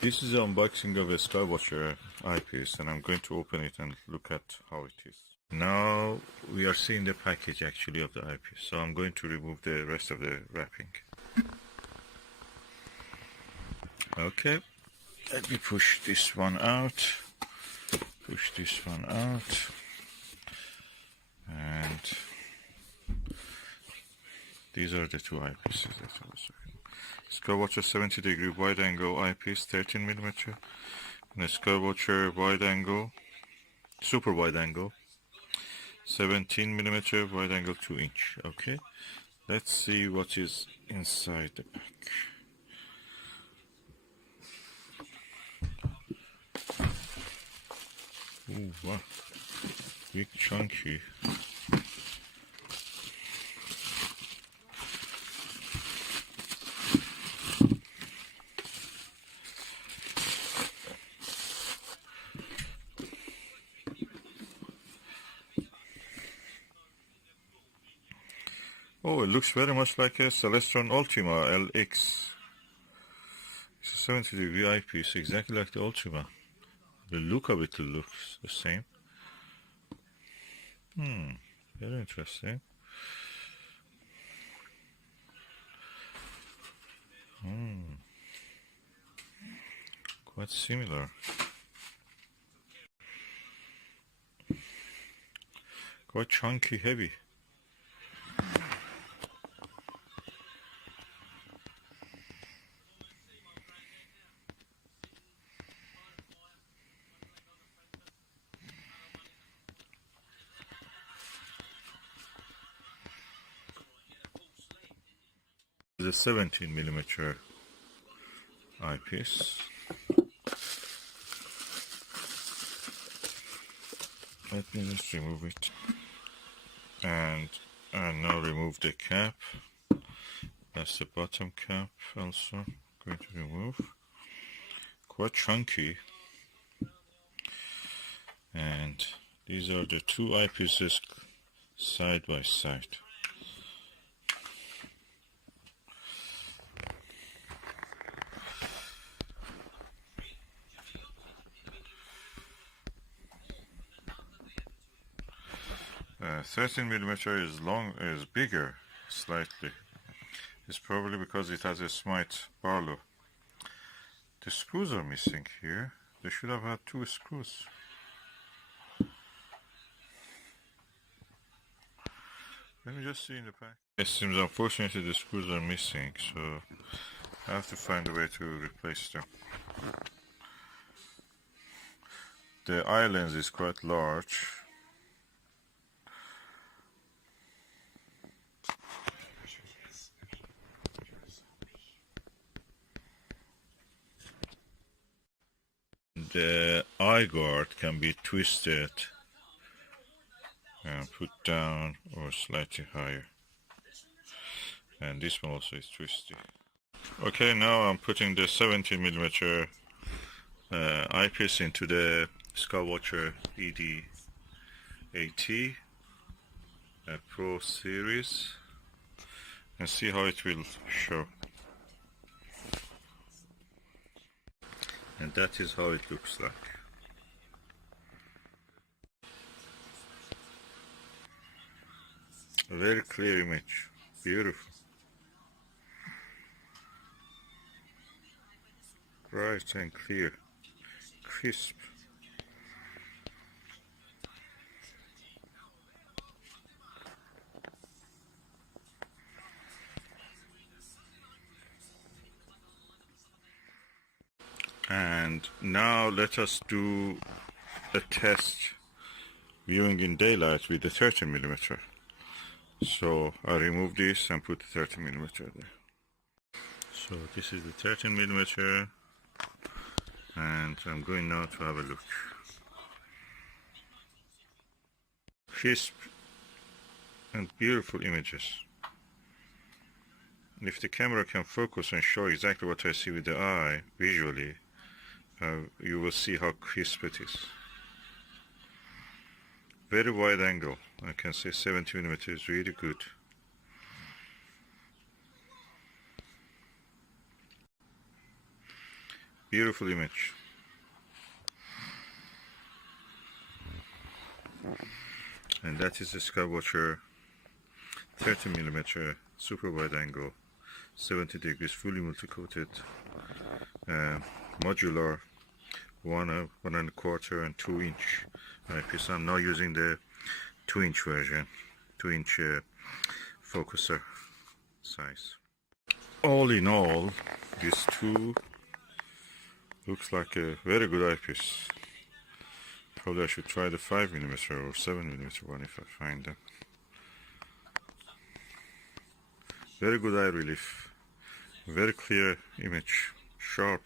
This is an unboxing of a Skywatcher eyepiece, and I'm going to open it and look at how it is. Now we are seeing the package actually of the eyepiece, so I'm going to remove the rest of the wrapping. Okay, let me push this one out, and these are the two eyepieces that I was looking. Skywatcher 70-degree wide angle eyepiece, 13mm, and a Skywatcher wide angle, super wide angle, 17mm wide angle 2-inch. Okay, let's see what is inside the pack. Ooh, wow, big chunky. Oh, it looks very much like a Celestron Ultima LX. It's a 70-degree eyepiece, exactly like the Ultima. The look of it looks the same. Very interesting. Quite similar. Quite chunky, heavy. The 17mm eyepiece. Let me just remove it. And now remove the cap. That's the bottom cap also. Going to remove. Quite chunky. And these are the two eyepieces side by side. 13mm is bigger slightly. It's probably because it has a Smythe Barlow. The screws are missing here. They should have had two screws. Let me just see in the pack. It seems unfortunately the screws are missing, so I have to find a way to replace them. The eye lens is quite large. The eye guard can be twisted and put down or slightly higher, and this one also is twisty. Okay, now I'm putting the 17mm eyepiece into the Skywatcher ED80 Pro series and see how it will show. And that is how it looks like. A very clear image, beautiful. Bright and clear, crisp. And now let us do a test viewing in daylight with the 13mm. So I remove this and put the 13mm there. So this is the 13mm, and I'm going now to have a look. Crisp and beautiful images. And if the camera can focus and show exactly what I see with the eye visually, you will see how crisp it is. Very wide angle. I can say 70mm is really good. Beautiful image. And that is the Skywatcher 30mm super wide angle, 70 degrees, fully multi-coated, modular, 1.25 and 2-inch eyepiece. I'm now using the 2-inch version, 2-inch focuser size. All in all, this two looks like a very good eyepiece. Probably I should try the 5mm or 7mm one if I find them. Very good eye relief, very clear image, sharp.